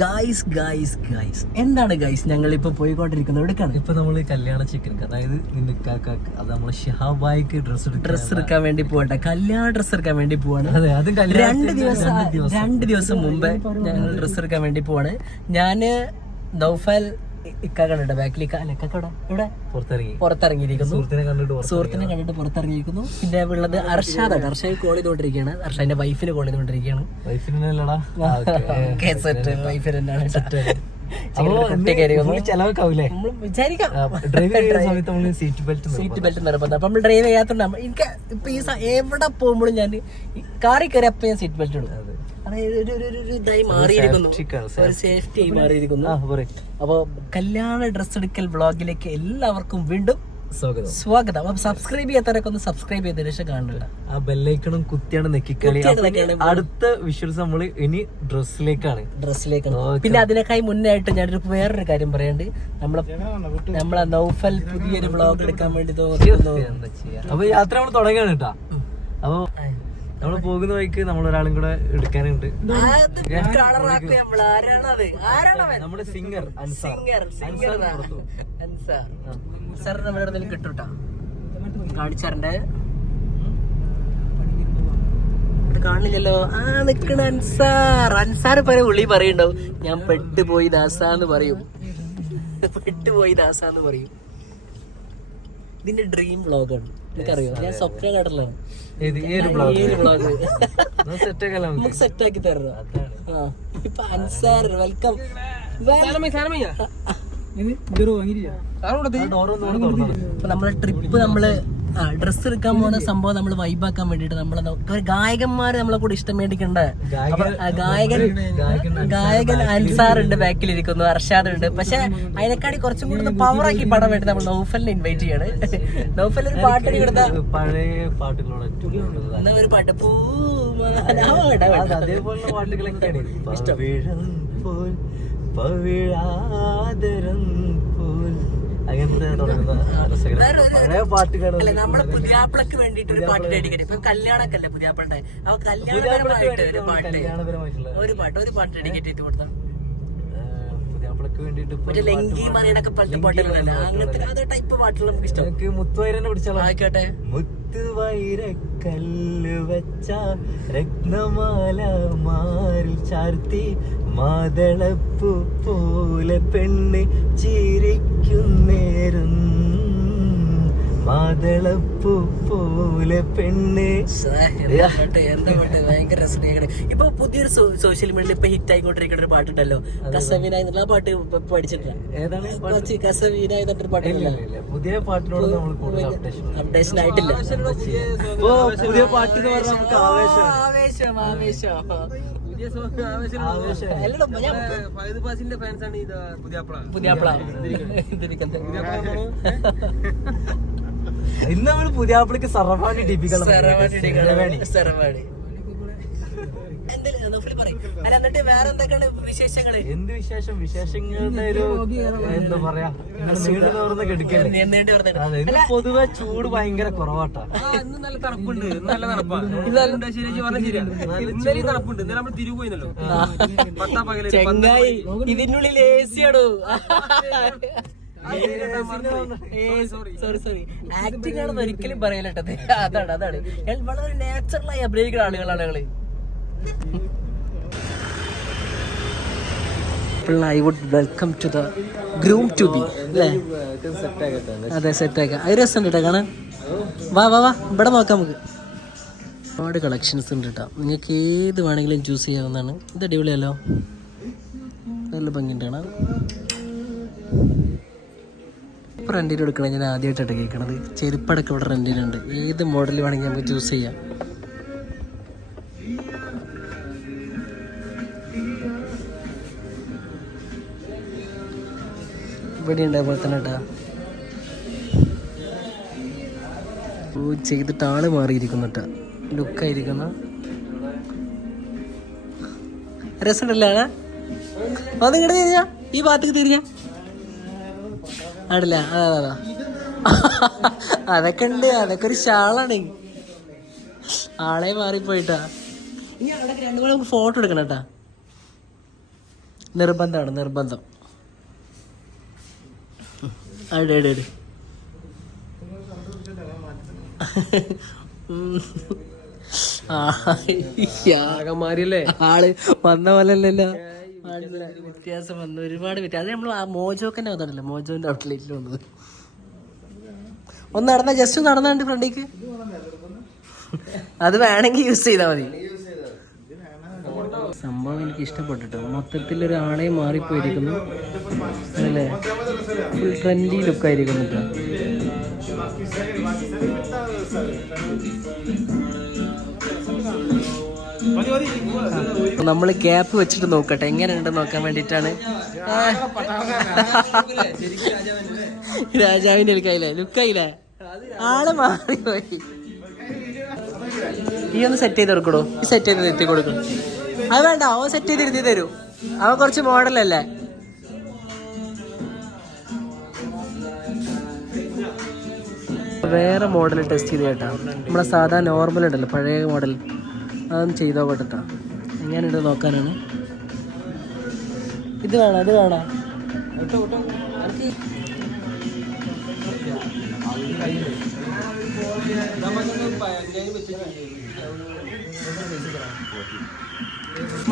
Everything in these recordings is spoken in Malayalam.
ഗൈസ് എന്താണ് ഗൈസ് ഞങ്ങളിപ്പോ പോയിക്കൊണ്ടിരിക്കുന്നത് എവിടേക്കാണ്? ഇപ്പൊ നമ്മള് കല്യാണ ചിക്കൻ, അതായത് നിനക്കാക്ക് അത് നമ്മള് ഷിഹാബായിക്ക് ഡ്രസ് എടുക്കാൻ വേണ്ടി പോകട്ടെ. കല്യാണ ഡ്രസ് എടുക്കാൻ വേണ്ടി പോവാണ്. അതെ, അതും രണ്ട് ദിവസം മുമ്പേ ഞങ്ങൾ ഡ്രസ് എടുക്കാൻ വേണ്ടി പോവാണ്. ഞാന് നൗഫൽ ഇക്കാക്കടെ ബാക്കിൽ ഇവിടെ പുറത്തിറങ്ങിയിരിക്കുന്നു. സുഹൃത്തിനെ കണ്ടിട്ട് പുറത്തിറങ്ങിയിരിക്കുന്നു. പിന്നെ ഉള്ളത് അർഷാദാണ്. അർഷാദ് കോൾ ചെയ്തോണ്ടിരിക്കുകയാണ്. അർഷാദിന്റെ വൈഫിന് കോൾ ചെയ്തോണ്ടിരിക്കുകയാണ്. സീറ്റ് ബെൽറ്റ് നിർബന്ധം. അപ്പൊ നമ്മൾ ഡ്രൈവ് ചെയ്യാത്തോണ്ട് എനിക്ക് ഇപ്പൊ ഈ എവിടെ പോകുമ്പോഴും ഞാൻ കാറിൽ കയറി അപ്പൊ ഞാൻ സീറ്റ് ബെൽറ്റ് ഇടും. ഇതായി മാറിയിരിക്കുന്നു, ഒരു സേഫ്റ്റി ആയി മാറിയിരിക്കുന്നു. അപ്പൊ കല്യാണ ഡ്രസ് എടുക്കൽ വ്ളോഗിലേക്ക് എല്ലാവർക്കും വീണ്ടും സ്വാഗതം. അപ്പൊ സബ്സ്ക്രൈബ് ചെയ്യാത്തവരൊക്കെ ഒന്ന് സബ്സ്ക്രൈബ് ചെയ്തതിനു ശേഷം കാണുന്നില്ല. ആ ബെല്ലൈക്കണും കുത്തിയാണ് നെക്കിക്കളി. അടുത്ത വിഷ്വൽസ് നമ്മള് ഇനി ഡ്രസ്സിലേക്കാണ്. പിന്നെ അതിനേക്കായി മുന്നായിട്ട് ഞാനൊരു വേറൊരു കാര്യം പറയാണ്ട്. നമ്മളെ നൗഫൽ പുതിയൊരു വ്ളോഗ് എടുക്കാൻ വേണ്ടി തോന്നുന്നു. അപ്പൊ യാത്ര നമ്മൾ തുടങ്ങുകയാണ് കേട്ടാ. അപ്പൊ നമ്മള് പോകുന്ന വഴിക്ക് നമ്മളൊരാളും കൂടെ എടുക്കാനുണ്ട്. നമ്മുടെ സിംഗർ കിട്ടൂട്ടാ കാണിച്ചാറിന്റെ കാണില്ലല്ലോ. നിക്കണ അൻസാർ പറയും. ഉള്ളി പറയണ്ടാവും ഞാൻ പെട്ടുപോയി ദാസാന്ന് പറയും. ഇതിന്റെ ഡ്രീം വ്ളോഗാണ്. എനിക്കറിയോ, ഞാൻ സ്വപ്നം കടലാണ്. സെറ്റാക്കി തരണം. ഇപ്പൊ അൻസാർ വെൽക്കം. നമ്മളെ ട്രിപ്പ് നമ്മള് ഡ്രസ് എടുക്കാൻ പോകുന്ന സംഭവം നമ്മൾ വൈബാക്കാൻ വേണ്ടിട്ട് നമ്മളെ ഗായകന്മാര് നമ്മളെ കൂടെ ഇഷ്ടം മേടിക്കണ്ട. ഗായകൻ അൻസാർ ഉണ്ട്, ബാക്കിലിരിക്കുന്നു. അർഷാദ് ഉണ്ട്. പക്ഷെ അതിനെക്കാട്ടി കുറച്ചും കൂടി പവറാക്കി പാടാൻ വേണ്ടി നമ്മൾ നൗഫലിനെ ഇൻവൈറ്റ് ചെയ്യാണ്. നൗഫൽ ഒരു പാട്ട് കൊടുത്ത പഴയ പാട്ടുകളോട് ഒരു പാട്ട് അതേപോലുള്ള പാട്ടുകളൊക്കെയാണ് ഇഷ്ടം. പഴയ പാട്ടുകൾ നമ്മളെ പുതിയാപ്പിളക്ക് വേണ്ടിട്ട് ഒരു പാട്ട് ഡെഡിക്കേറ്റ്. ഇപ്പൊ കല്യാണക്കല്ലേ പുതിയാപ്പിളുടെ, അപ്പൊ കല്യാണപരമായിട്ട് ഒരു പാട്ട് ഡെഡിക്കേറ്റ് ചെയ്ത് കൊടുത്താണ്. പുതിയാപ്പിളക്ക് വേണ്ടിട്ട് ലങ്കി മറിയണൊക്കെ പലത്തെ പാട്ടുകളല്ല, അങ്ങനത്തെ അതേ ടൈപ്പ് പാട്ടുകൾ നമുക്ക് ഇഷ്ടം. മുത്തുവൈരനെ പിടിച്ചാലോ? ആയിക്കോട്ടെ. മുത്തുവൈരക്കല്ല് വെച്ച രത്നമാല മാറിൽ ചാർത്തി മാതളപ്പൂ പോലെ പെണ്ണ് ചിരിക്കുന്നേരും മാതളപ്പൂ പോലെ പെണ്ണ്. ഭയങ്കര രസം. ഇപ്പൊ പുതിയൊരു സോഷ്യൽ മീഡിയയിൽ ഇപ്പൊ ഹിറ്റ് ആയിക്കൊണ്ടിരിക്കുന്ന ഒരു പാട്ടുണ്ടല്ലോ, കസവീന എന്നുള്ള പാട്ട് പഠിച്ചിട്ടില്ല. ഏതാണ്? കസവീന എന്നൊരു പാട്ടില്ല. പുതിയ പാട്ടിനോട് നമ്മൾ അപ്ഡേഷൻ ആയിട്ടില്ല. പുതിയ പാട്ട് എന്ന് പറഞ്ഞാൽ നമുക്ക് ആവേശം. ഇന്ന് നമ്മള് പുതിയാപ്പിളക്ക് സറവാണി ടിപ്പിക്കണം. എന്നിട്ട് വേറെ എന്തൊക്കെയാണ് വിശേഷങ്ങള്? എന്ത് വിശേഷം? വിശേഷങ്ങളുടെ ഒരു എന്താ പറയാ, നീണ്ടു തോർന്ന് കെടുക്കല്ലേ. പൊതുവെ ചൂട് ഭയങ്കര കുറവാട്ടാ. നല്ല തണുപ്പുണ്ട്, നല്ല തണുപ്പാണ്. തണുപ്പുണ്ട്. ഇന്നലെ നമ്മൾ തിരുപോയിന്നല്ലോ. ചെങ്ങായി ഇതിനുള്ളിൽ ഏസിയാടോ. സോറി ആക്ടിംഗ് ആണെന്ന് ഒരിക്കലും പറയലട്ടത്. അതാണ് വളരെ നാച്ചുറലായി അഭിനയിക്കുന്ന ആളുകളാണ് ഞങ്ങള്. I would welcome to the groom to be. അല്ലേ? അതെ, സെറ്റാക്കാം. അത് രസമുണ്ട് കേട്ടോ കാണാൻ. വാ ഇവിടെ നോക്കാം നമുക്ക്. ഒരുപാട് കളക്ഷൻസ് ഉണ്ട് കേട്ടോ. നിങ്ങൾക്ക് ഏത് വേണമെങ്കിലും ചൂസ് ചെയ്യാവുന്നതാണ്. ഇത് അടിപൊളിയല്ലോ, നല്ല ഭംഗിയുണ്ട് കാണാൻ. ഇപ്പോൾ റെൻറ്റിന് എടുക്കണം. ഞാൻ ആദ്യമായിട്ടാണ് കേൾക്കണത്. ചെരുപ്പടക്കം ഇവിടെ റെൻറ്റിനുണ്ട്. ഏത് മോഡൽ വേണമെങ്കിൽ നമുക്ക് ചൂസ് ചെയ്യാം. ഇവിടെ ഉണ്ട് അതുപോലെ തന്നെ കേട്ടാ. ചെയ്തിട്ട് ആള് മാറിയിരിക്കുന്നു കേട്ടാ, ലുക്കായിരിക്കുന്ന. രസമുണ്ടല്ലേ? അത് ഇങ്ങോട്ട് തിരിഞ്ഞ, ഈ ഭാഗത്തേക്ക് തിരിഞ്ഞ ആടില്ല. അതാ അതൊക്കെ ഉണ്ട്. അതൊക്കെ ഒരു ഷാളാണ്. ആളെ മാറിപ്പോയിട്ടാ. ഇനി അവിടെ രണ്ടുകൂടെ നമുക്ക് ഫോട്ടോ എടുക്കണം കേട്ടാ. നിർബന്ധമാണ്, നിർബന്ധം. അടേടേട് ആകമാരില്ലേ ആള് വന്ന പോലെ അല്ലല്ലോ, വ്യത്യാസം വന്നു, ഒരുപാട് വ്യത്യാസം. അത് നമ്മൾ ആ മോജോക്കന്നെ വന്നിട്ടില്ല, മോജോന്റെ ഔട്ട്ലെറ്റിൽ വന്നത്. ഒന്ന് നടന്ന ജസ്റ്റ് നടന്നുണ്ട് ഫ്രണ്ടിക്ക്, അത് വേണമെങ്കിൽ യൂസ് ചെയ്താൽ മതി. സംഭവം എനിക്ക് ഇഷ്ടപ്പെട്ടിട്ടോ, മൊത്തത്തിൽ ഒരാളെ മാറിപ്പോയിരിക്കുന്നു അല്ലേ, ഫുൾ ട്രെൻഡി ലുക്കായിരിക്കുന്നു കേട്ടോ. നമ്മൾ ക്യാപ്പ് വെച്ചിട്ട് നോക്കട്ടെ എങ്ങനെയുണ്ട് നോക്കാൻ വേണ്ടിട്ടാണ്. രാജാവിന്റെ ലുക്കായില്ലേ, ആള് മാറിപ്പോയി. ഈ ഒന്ന് സെറ്റ് ചെയ്ത് കൊടുക്കണോ, ഈ സെറ്റ് ചെയ്ത് എത്തി കൊടുക്കണം. അത് വേണ്ട, അവൻ സെറ്റ് ചെയ്ത് ഇരുത്തി തരൂ, അവൻ കുറച്ച് മോഡലല്ലേ. വേറെ മോഡൽ ടെസ്റ്റ് ചെയ്ത് കേട്ടാ, നമ്മളെ സാധാ നോർമൽ ഉണ്ടല്ലോ പഴയ മോഡൽ, അതൊന്നും ചെയ്തോ കേട്ടോ, എങ്ങനെയുണ്ട് നോക്കാനാണ്. ഇത് വേണം, ഇത് വേണം.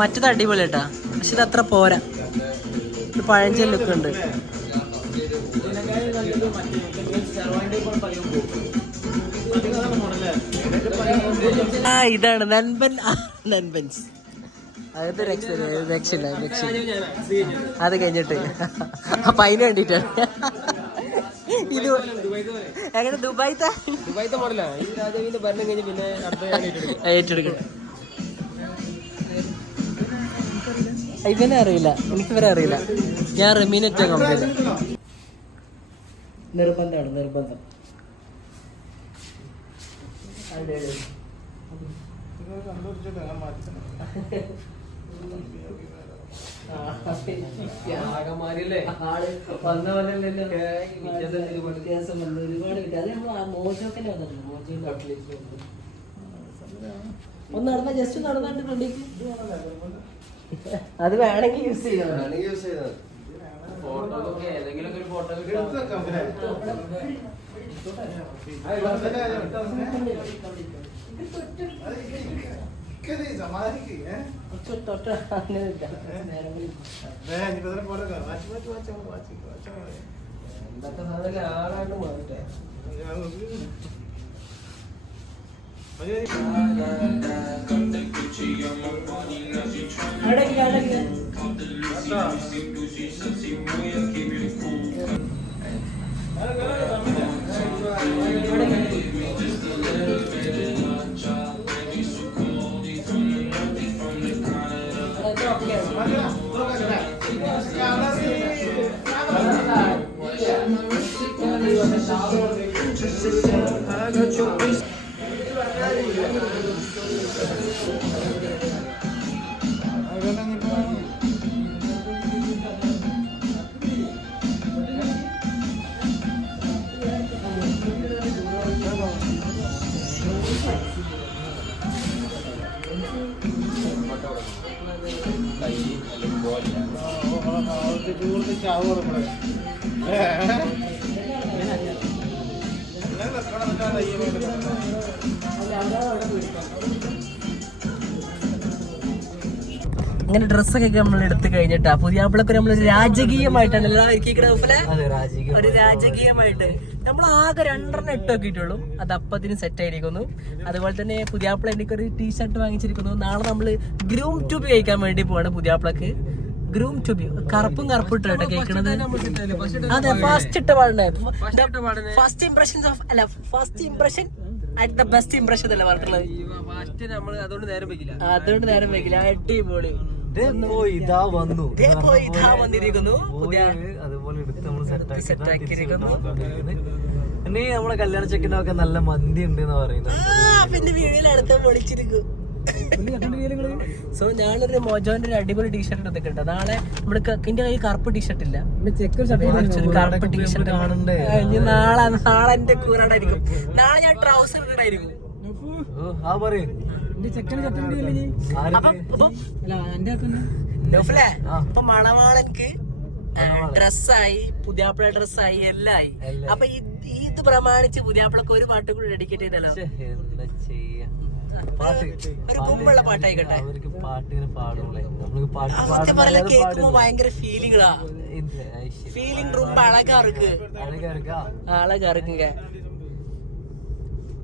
മറ്റത് അടിപൊളി കേട്ടാ, പക്ഷെ ഇത് അത്ര പോരാ, ഇത് പഴഞ്ചൻ ലുക്ക് ഉണ്ട്. ആ ഇതാണ് നൻപൻസ്, അത് രക്ഷയില്ല. അത് കഴിഞ്ഞിട്ട് അപ്പൊ അതിന് വേണ്ടിട്ടാണ് ഇത്. എങ്ങനെ ദുബായിത്തെ മോഡലാ ഈ രാജാവിന്റെ ഭരണം കഴിഞ്ഞ് പിന്നെ ഏറ്റെടുക്കണം. ഇവനെ അറിയില്ല, എനിക്കിവരെ അറിയില്ല. ഞാൻ റെമീനറ്റ കമ്പനി. നിർബന്ധമാണ്, നിർബന്ധം. ആകമാരില്ലേ ആള് വന്ന പോലെ വ്യത്യാസം വന്നു, ഒരുപാട് കിട്ടി. അത് നമ്മൾ മോജോക്കന്നെ വന്നിട്ടുണ്ട്, മോജോന്റെ ഔട്ട്ലെറ്റിൽ വന്നു. ഒന്ന് നടന്ന ജസ്റ്റ് നടന്നിട്ട് ഫ്രണ്ടിക്ക്, അത് വേണമെങ്കിൽ യൂസ് ചെയ്താൽ ഫോട്ടോ ഏതെങ്കിലും ഒരു ഫോട്ടോ ആളായിട്ട് മാറട്ടെ. ഇങ്ങനെ ഡ്രസ്സൊക്കെ നമ്മൾ എടുത്തു കഴിഞ്ഞിട്ടാ പുതിയ ആപ്പിളൊക്കെ നമ്മൾ രാജകീയമായിട്ടാണ് ഒരു രാജകീയമായിട്ട് നമ്മൾ ആകെ 2 ഇട്ടോക്കിയിട്ടുള്ളൂ. അത് അപ്പത്തിന് സെറ്റ് ആയിരിക്കുന്നു. അതുപോലെ തന്നെ പുതിയ ആപ്പിള എനിക്കൊരു ടീഷർട്ട് വാങ്ങിച്ചിരിക്കുന്നു. നാളെ നമ്മള് ഗ്രൂം ടു ബി കഴിക്കാൻ വേണ്ടി പോവാണ്. പുതിയ ആപ്പിളക്ക് ഗ്രൂം ടു ബി കറുപ്പും ഇട്ടാ കേൾക്കണത്. അതെ, ഫസ്റ്റ് ഇട്ട പാടുണ്ടായിരുന്നു. First impression at the best impression അല്ലേ പറഞ്ഞിട്ടുള്ളത്. അതുകൊണ്ട് നേരം വെക്കില്ല. അടിപൊളി. ഇതാ വന്നിരിക്കുന്നു. അതുപോലെ സെറ്റ് ആക്കിയിരിക്കുന്നു. പിന്നെ നമ്മളെ കല്യാണ ചെക്കിനൊക്കെ നല്ല മന്തി ഉണ്ട് എന്ന് പറയുന്നത്. പിന്നെ വീഡിയോയിൽ അടുത്ത പൊളിച്ചിരിക്കും. സോ ഞാനൊരു മോജോന്റെ ഒരു അടിപൊളി ടീഷർട്ട് എടുത്തിട്ടുണ്ട്. നാളെ നമ്മൾക്ക് എന്റെ കയ്യിൽ കറുപ്പ് ടീഷർട്ട് ഇല്ല, കറുപ്പ് ടീഷർട്ട് നാളെ എന്റെ കൂറാടായിരിക്കും. നാളെ ഞാൻ ട്രൗസർ ഇടായിരിക്കും. നൗഫലേ, ഇപ്പൊ മണവാളൻക്ക് ഡ്രസ്സായി, പുതിയാപ്പിള ഡ്രസ്സായി, എല്ലാം ആയി. അപ്പൊ ഇത് പ്രമാണിച്ച് പുതിയാപ്പിളക്ക് ഒരു പാട്ട് കൂടി ഡെഡിക്കേറ്റ് ചെയ്തല്ലോ. എന്താ ചെയ്യാ, ഒരു കുമ്പുള്ള പാട്ടായിക്കട്ടെ. അവർക്ക് പാട്ടിങ്ങനെ പാടുള്ളേ, നമുക്ക് പാട്ട് സത്യം പറഞ്ഞാൽ കേൾക്കുമ്പോ ഭയങ്കര ഫീലിംഗാ. ഫീലിംഗ് ரொம்ப அழகா இருக்கு. அழகா இருக்கா? அழகா இருக்குங்க.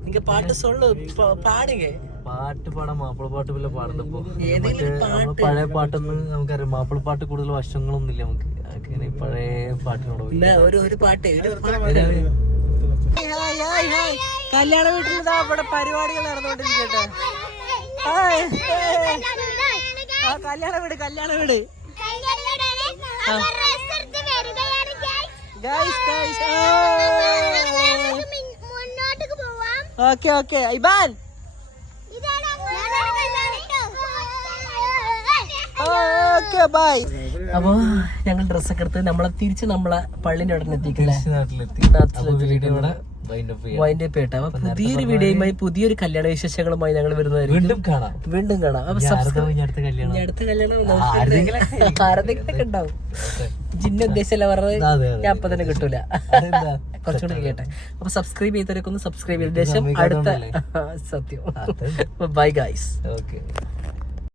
நீங்க பாட்டு சொல்லு, பாடுங்க. പാട്ട് പാടാം, മാപ്പിള പാട്ട് വല്ല പാടുന്നപ്പോ ഏതെങ്കിലും പാട്ട്. പഴയ പാട്ടൊന്നും നമുക്കറിയാം. മാപ്പിള പാട്ട് കൂടുതൽ വശങ്ങളൊന്നും ഇല്ല നമുക്ക്. അങ്ങനെ പഴയ പാട്ടിനോട് ഒരു പാട്ട്. കല്യാണ വീട്ടിൽ ഇവിടെ പരിപാടികൾ നടന്നുകൊണ്ടിരിക്കട്ടെ. കല്യാണ വീട്, കല്യാണ വീട്. Okay okay. ഇബാൻ, ഓക്കെ ബൈ. അപ്പൊ ഞങ്ങൾ ഡ്രസ്സൊക്കെ എടുത്ത് നമ്മളെ പള്ളിന്റെ അവിടെ എത്തിക്കല്ലേ, വൈൻഡ് അപ്പ് ചെയ്യട്ടെ. അപ്പൊ പുതിയൊരു വീഡിയോയുമായി പുതിയൊരു കല്യാണ വിശേഷങ്ങളുമായി ഞങ്ങൾ വരുന്നതായിരിക്കും. വീണ്ടും കാണാം. അപ്പൊ അടുത്ത കല്യാണം ആരെങ്കിലൊക്കെ ഉണ്ടാവും. ജിന്ന ഉദ്ദേശമല്ല പറഞ്ഞത്, ഞാൻ അപ്പൊ തന്നെ കിട്ടൂല, കുറച്ചുകൂടി കേട്ടെ. അപ്പൊ സബ്സ്ക്രൈബ് ചെയ്തവരൊക്കെ ഒന്ന് സബ്സ്ക്രൈബ് ചെയ്ത ശേഷം അടുത്ത സത്യം. Bye guys. ഓക്കെ.